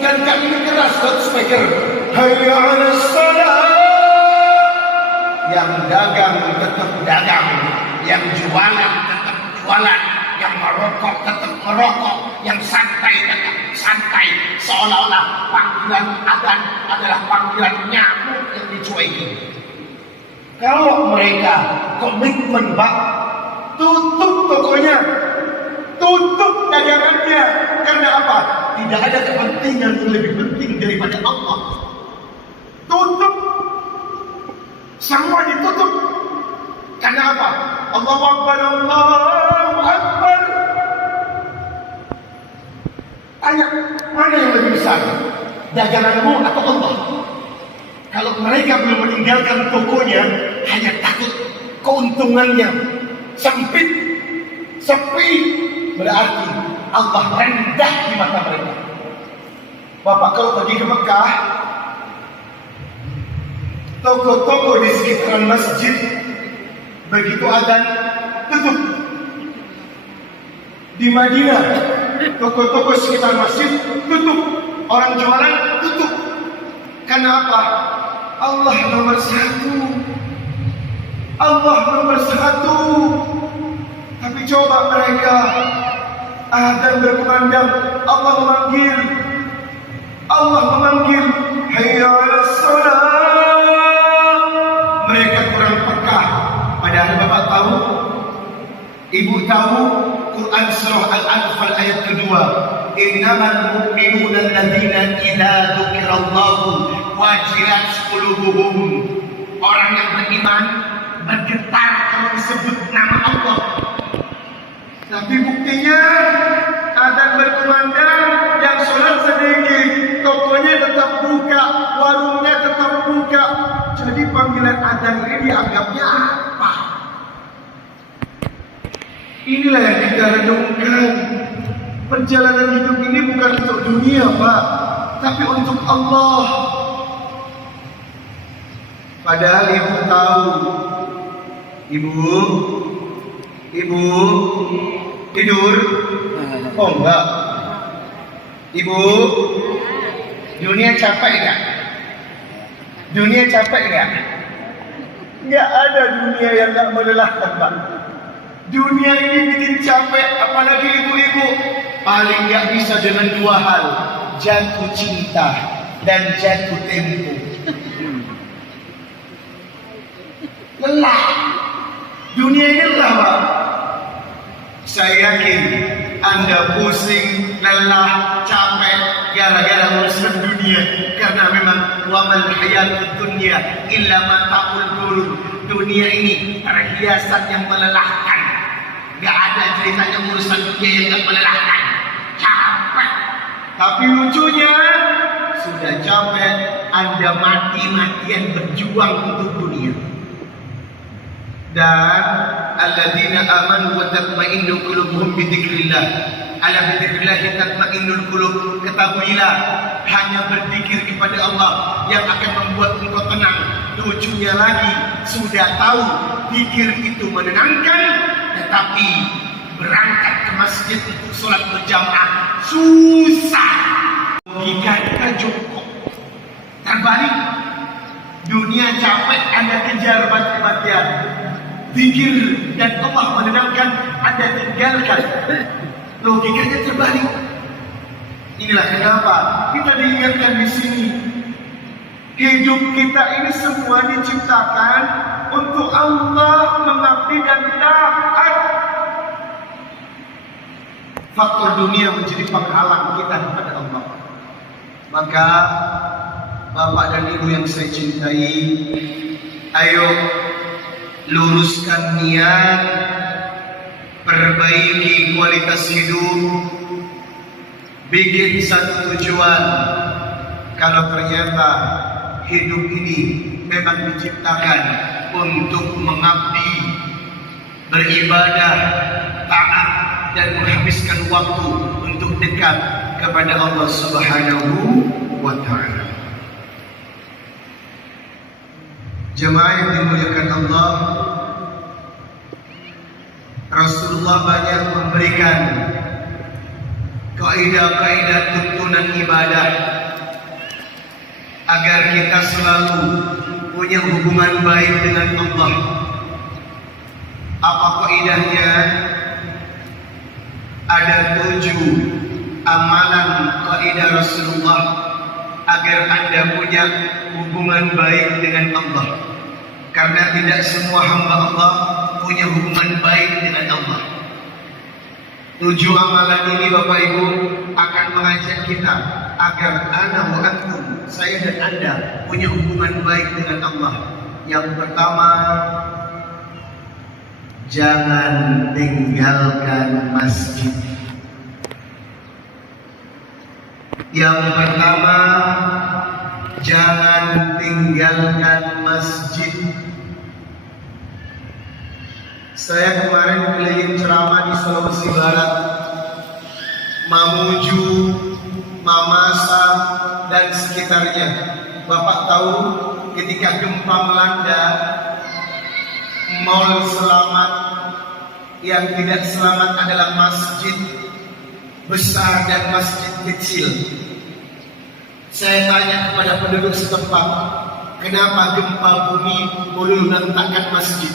Bukankah ini keras loudspeaker? Hayya 'alas salah. Yang dagang tetap dagang, yang jualan tetap jualan, yang merokok tetap merokok, yang santai tetap santai. Seolah-olah panggilan adzan adalah panggilan nyamuk yang dicuekin. Kalau mereka komitmen, Pak, tutup tokonya, tutup dagangannya. Karena apa? Tidak ada kepentingan yang lebih penting daripada Allah. Tutup. Semua ditutup. Karena apa? Allahu Akbar, Allahu Akbar. Tanya, mana yang lebih besar? Daganganmu atau Allah? Kalau mereka belum meninggalkan tokonya, hanya takut keuntungannya sempit, sepi, berarti Allah rendah di mata mereka. Bapak kalau pergi ke Mekah, toko-toko di sekitaran masjid begitu adzan tutup. Di Madinah, toko-toko sekitar masjid tutup, orang jualan tutup. Karena apa? Allah nomor satu. Allah nomor satu. Tapi coba mereka adzan berkumandang, Allah memanggil, Allah memanggil, hayya 'alas salah. Mereka kurang peka. Padahal Bapak tahu, Ibu tahu, Quran surah Al-Anfal ayat kedua, innamal mu'minuna alladzina idza dzukirallahu wajilat qulubuhum. Orang yang beriman bergetar kalau disebut nama Allah. Tapi buktinya adzan berkumandang, yang sholat sedikit, tokonya tetap buka, warungnya tetap buka. Jadi panggilan adzan ini dianggapnya apa? Inilah yang kita renungkan. Perjalanan hidup ini bukan untuk dunia, Pak, tapi untuk Allah. Padahal ibu tahu, ibu tidur? Oh enggak. Ibu, dunia capek enggak? Dunia capek enggak? Enggak ada dunia yang enggak melelahkan, Pak. Dunia ini bikin capek, apalagi ibu-ibu. Paling enggak bisa dengan dua hal, jatuh cinta dan jatuh tempo. Lelah. Dunia ini lelah, Pak. Saya yakin Anda pusing, lelah, capek gara-gara urusan dunia. Karena memang wamal hayatud dunya illa mata'ul ghurur. Dunia ini perhiasan yang melelahkan. Gak ada ceritanya urusan dunia yang gak melelahkan. Capek. Tapi lucunya, sudah capek, Anda mati-matian berjuang untuk dunia. Dan alladzina amanu wa tatma'innu qulubuhum bi dzikrillah. Ala bi dzikrillah tatma'innul qulub. Ketahuilah, hanya berzikir kepada Allah yang akan membuat engkau tenang. Lucunya lagi, sudah tahu zikir itu menenangkan, tetapi berangkat ke masjid untuk sholat berjamaah susah. Logikanya jongkok. Terbalik, dunia capek, Anda kejar mati-matian. Zikir dan Allah menenangkan, Anda tinggalkan. Logikanya terbalik. Inilah kenapa kita diingatkan di sini. Hidup kita ini semua diciptakan untuk Allah, mengabdi dan taat. Faktor dunia menjadi penghalang kita kepada Allah. Maka Bapak dan Ibu yang saya cintai, ayo luruskan niat, perbaiki kualitas hidup, bikin satu tujuan. Kalau ternyata hidup ini memang diciptakan untuk mengabdi, beribadah, taat, dan menghabiskan waktu untuk dekat kepada Allah Subhanahu wa Ta'ala. Jemaah yang dimuliakan Allah, Rasulullah banyak memberikan kaidah-kaidah tuntunan ibadah agar kita selalu punya hubungan baik dengan Allah. Apa kaidahnya? Ada 7 amalan kaidah Rasulullah agar Anda punya hubungan baik dengan Allah. Karena tidak semua hamba Allah punya hubungan baik dengan Allah. 7 amalan ini Bapak Ibu akan mengajak kita agar ana wa antum, saya dan Anda, punya hubungan baik dengan Allah. Yang pertama, jangan tinggalkan masjid. Yang pertama, jangan tinggalkan masjid. Saya kemarin keliling ceramah di Sulawesi Barat, Mamuju, Mamasa, dan sekitarnya. Bapak tahu ketika gempa melanda, mal selamat, yang tidak selamat adalah masjid besar dan masjid kecil. Saya tanya kepada penduduk setempat, kenapa gempa bumi meluluh lantakkan masjid?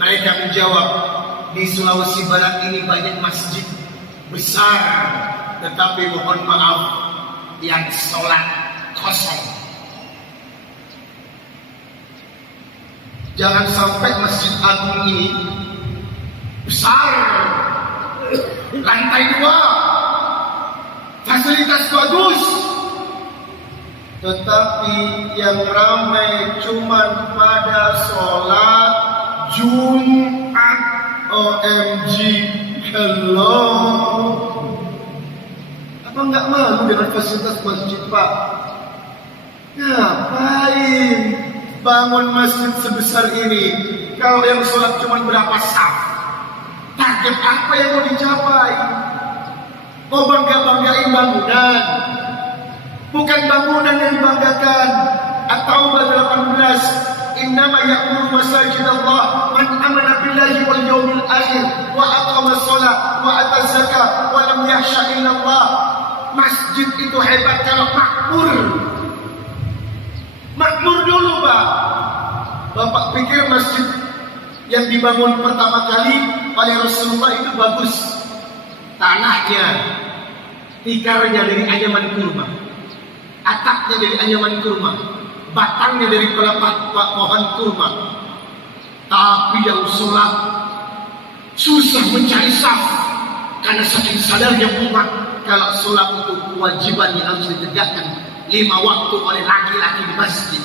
Mereka menjawab, di Sulawesi Barat ini banyak masjid besar, tetapi mohon maaf, yang sholat kosong. Jangan sampai Masjid Agung ini besar, lantai 2, fasilitas bagus, tetapi yang ramai cuma pada sholat Jumat. OMG, hello. Apa nggak malu dengan fasilitas masjid, Pak? Ngapain bangun masjid sebesar ini kalau yang sholat cuma berapa saf? Target apa yang mau dicapai? Mau bangga-banggain bangunan? Bukan bangunan yang dibanggakan. At-Taubah 18, innama ya'muru masajid Allah man amana billahi wal yawmil akhir wa aqama shalah wa ata zakah wa lam yakhsha illa Allah. Masjid itu hebat kalau makmur. Makmur dulu, Pak. Bapak pikir masjid yang dibangun pertama kali oleh Rasulullah itu bagus? Tanahnya, tikarnya dari anyaman kurma, atapnya dari anyaman kurma, batangnya dari pelepah pohon kurma. Tapi yang sholat susah mencari saf, karena saking sadarnya umat kalau sholat itu kewajiban yang harus ditegakkan 5 waktu oleh laki-laki di masjid.